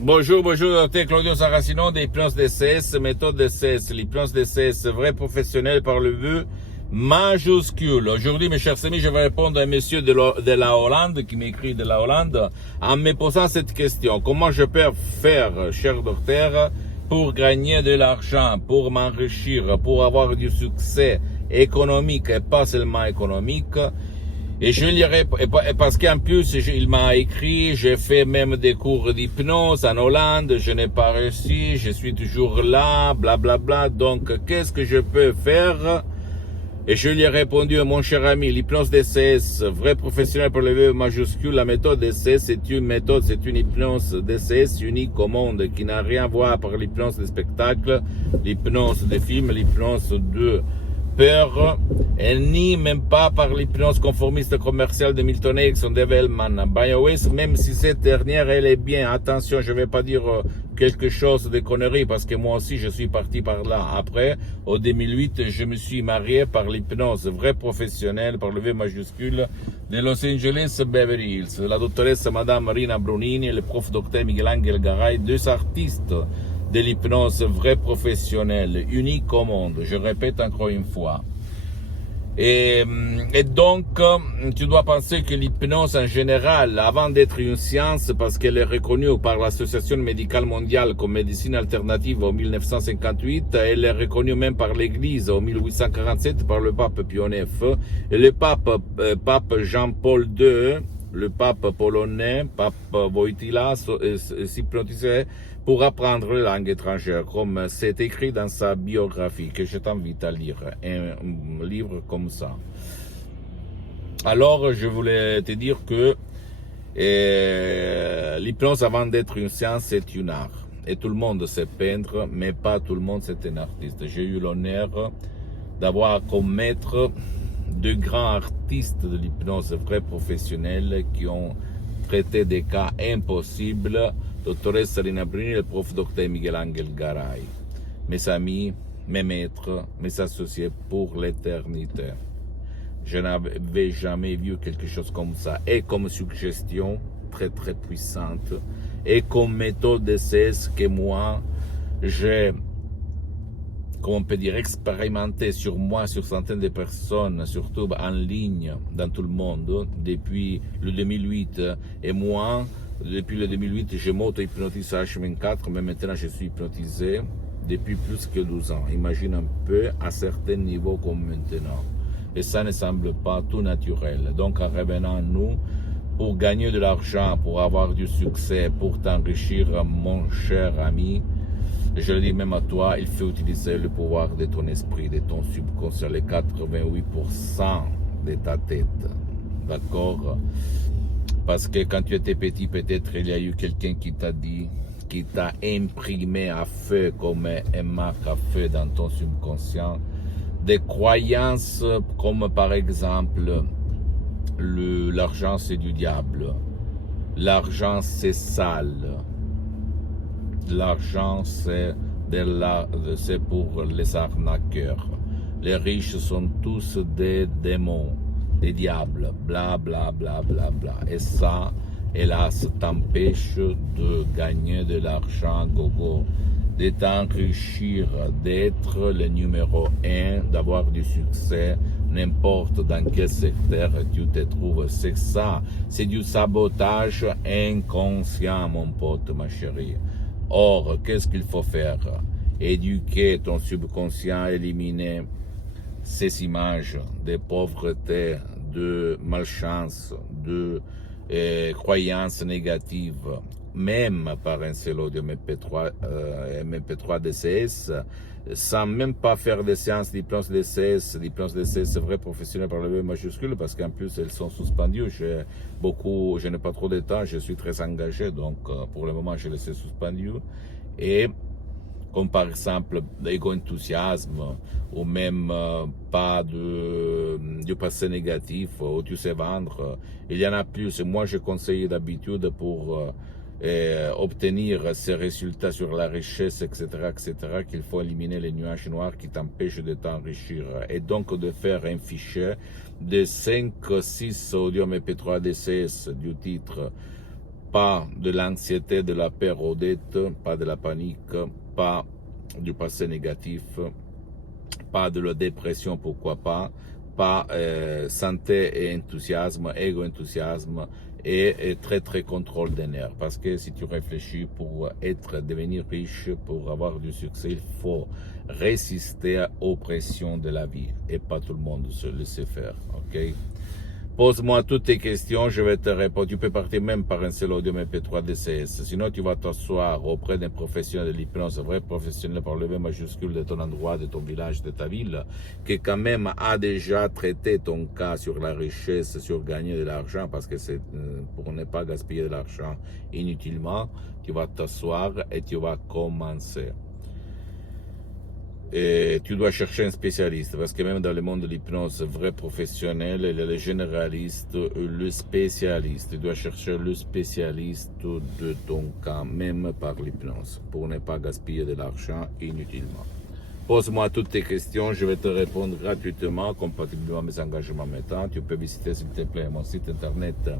Bonjour, bonjour, docteur Claudio Saracino d'Hypnose DCS, méthode DCS, l'hypnose DCS, vrai professionnel par le vœu majuscule. Aujourd'hui, mes chers amis, je vais répondre à un monsieur de la Hollande, qui m'écrit de la Hollande, en me posant cette question. Comment je peux faire, cher docteur, pour gagner de l'argent, pour m'enrichir, pour avoir du succès économique et pas seulement économique? Et je lirai, parce qu'en plus, il m'a écrit, j'ai fait même des cours d'hypnose en Hollande, je n'ai pas réussi, je suis toujours là, blablabla. Bla bla. Donc, qu'est-ce que je peux faire? Et je lui ai répondu, mon cher ami, l'hypnose DCS, vrai professionnel pour le V majuscule, la méthode DCS, c'est une méthode, c'est une hypnose DCS unique au monde, qui n'a rien à voir par l'hypnose des spectacles, l'hypnose des films, l'hypnose de peur, et ni même pas par l'hypnose conformiste commerciale de Milton Erickson, de Wellman, BioWays, même si cette dernière, elle est bien. Attention, je vais pas dire quelque chose de conneries, parce que moi aussi, je suis parti par là. Après, au 2008, je me suis marié par l'hypnose vrai professionnelle, par le V majuscule, de Los Angeles Beverly Hills. La doctoresse Madame Rina Brunini et le prof docteur Miguel Angel Garay, deux artistes de l'hypnose vraie professionnelle, unique au monde, je répète encore une fois. Et donc, tu dois penser que l'hypnose en général, avant d'être une science, parce qu'elle est reconnue par l'Association médicale mondiale comme médecine alternative en 1958, elle est reconnue même par l'Église en 1847 par le pape Pie IX, et le pape Jean-Paul II, le pape polonais, pape Wojtyła, s'hypnotisait pour apprendre les langues étrangères, comme c'est écrit dans sa biographie, que je t'invite à lire, un livre comme ça. Alors, je voulais te dire que l'hypnose, avant d'être une science, c'est une art. Et tout le monde sait peindre, mais pas tout le monde c'est un artiste. J'ai eu l'honneur d'avoir comme maître de grands artistes de l'hypnose, vrais professionnels, qui ont traité des cas impossibles. Doctoressa Rina Bruni, le prof docteur Miguel Angel Garay. Mes amis, mes maîtres, mes associés pour l'éternité. Je n'avais jamais vu quelque chose comme ça. Et comme suggestion très très puissante, et comme méthode d'essai que moi, j'ai, comme on peut dire, expérimenté sur moi, sur centaines de personnes, surtout en ligne, dans tout le monde, depuis le 2008. Et moi, depuis le 2008, je m'auto-hypnotise à H24, mais maintenant je suis hypnotisé depuis plus que 12 ans. Imagine un peu à certains niveaux comme maintenant. Et ça ne semble pas tout naturel. Donc en revenant à nous, pour gagner de l'argent, pour avoir du succès, pour t'enrichir, mon cher ami, je le dis même à toi, il faut utiliser le pouvoir de ton esprit, de ton subconscient, les 88% de ta tête. D'accord? Parce que quand tu étais petit, peut-être il y a eu quelqu'un qui t'a dit, qui t'a imprimé à feu comme un marque à feu dans ton subconscient, des croyances comme par exemple, l'argent c'est du diable, l'argent c'est sale, l'argent c'est pour les arnaqueurs, les riches sont tous des démons, des diables, bla bla bla bla bla. Et ça, hélas, t'empêche de gagner de l'argent gogo, de t'enrichir, d'être le numéro 1, d'avoir du succès, n'importe dans quel secteur tu te trouves. C'est ça, c'est du sabotage inconscient, mon pote, ma chérie. Or, qu'est-ce qu'il faut faire? Éduquer ton subconscient, éliminer ces images de pauvreté, de malchance, de croyances négatives, même par un seul audio MP3 DCS, sans même pas faire des séances d'hypnose DCS. L'hypnose DCS, c'est vrai professionnel par le V majuscule, parce qu'en plus, elles sont suspendues. Je n'ai pas trop de temps, je suis très engagé, donc pour le moment, je les ai suspendues. Et comme par exemple l'égo-enthousiasme, ou même pas du passé négatif, où tu sais vendre. Il y en a plus. Moi, je conseille d'habitude pour obtenir ces résultats sur la richesse, etc., etc., qu'il faut éliminer les nuages noirs qui t'empêchent de t'enrichir. Et donc de faire un fichier de 5-6 audio MP3 DCS du titre pas de l'anxiété, de la peur Odette, pas de la panique, pas du passé négatif, pas de la dépression, pourquoi pas santé et enthousiasme, égo-enthousiasme et très très contrôle des nerfs. Parce que si tu réfléchis pour devenir riche, pour avoir du succès, il faut résister aux pressions de la vie et pas tout le monde se le sait faire, ok? Pose-moi toutes tes questions, je vais te répondre. Tu peux partir même par un seul audio MP3 DCS. Sinon, tu vas t'asseoir auprès d'un professionnel de l'hypnose, un vrai professionnel par le V majuscule de ton endroit, de ton village, de ta ville, qui quand même a déjà traité ton cas sur la richesse, sur gagner de l'argent, parce que c'est pour ne pas gaspiller de l'argent inutilement. Tu vas t'asseoir et tu vas commencer. Et tu dois chercher un spécialiste, parce que même dans le monde de l'hypnose, vrai professionnel, il y a le généraliste, le spécialiste. Tu dois chercher le spécialiste de ton cas, même par l'hypnose, pour ne pas gaspiller de l'argent inutilement. Pose-moi toutes tes questions, je vais te répondre gratuitement, compatiblement à mes engagements maintenant. Tu peux visiter, s'il te plaît, mon site internet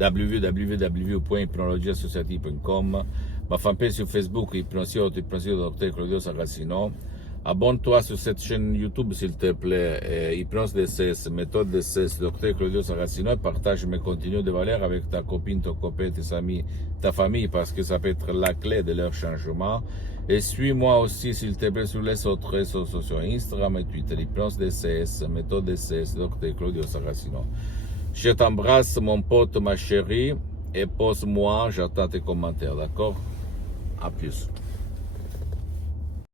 www.hypnologiassociative.com, ma fanpage sur Facebook, Hypnosio, Dr. Claudio Saracino. Abonne-toi sur cette chaîne YouTube, s'il te plaît, Hypnose DCS, méthode DCS, Dr. Claudio Saracino, et partage mes contenus de valeur avec ta copine, ton copain, tes amis, ta famille, parce que ça peut être la clé de leur changement. Et suis-moi aussi, s'il te plaît, sur les autres réseaux sociaux, Instagram et Twitter, Hypnose DCS, méthode DCS, Dr. Claudio Saracino. Je t'embrasse, mon pote, ma chérie, et pose-moi, j'attends tes commentaires, d'accord? À plus.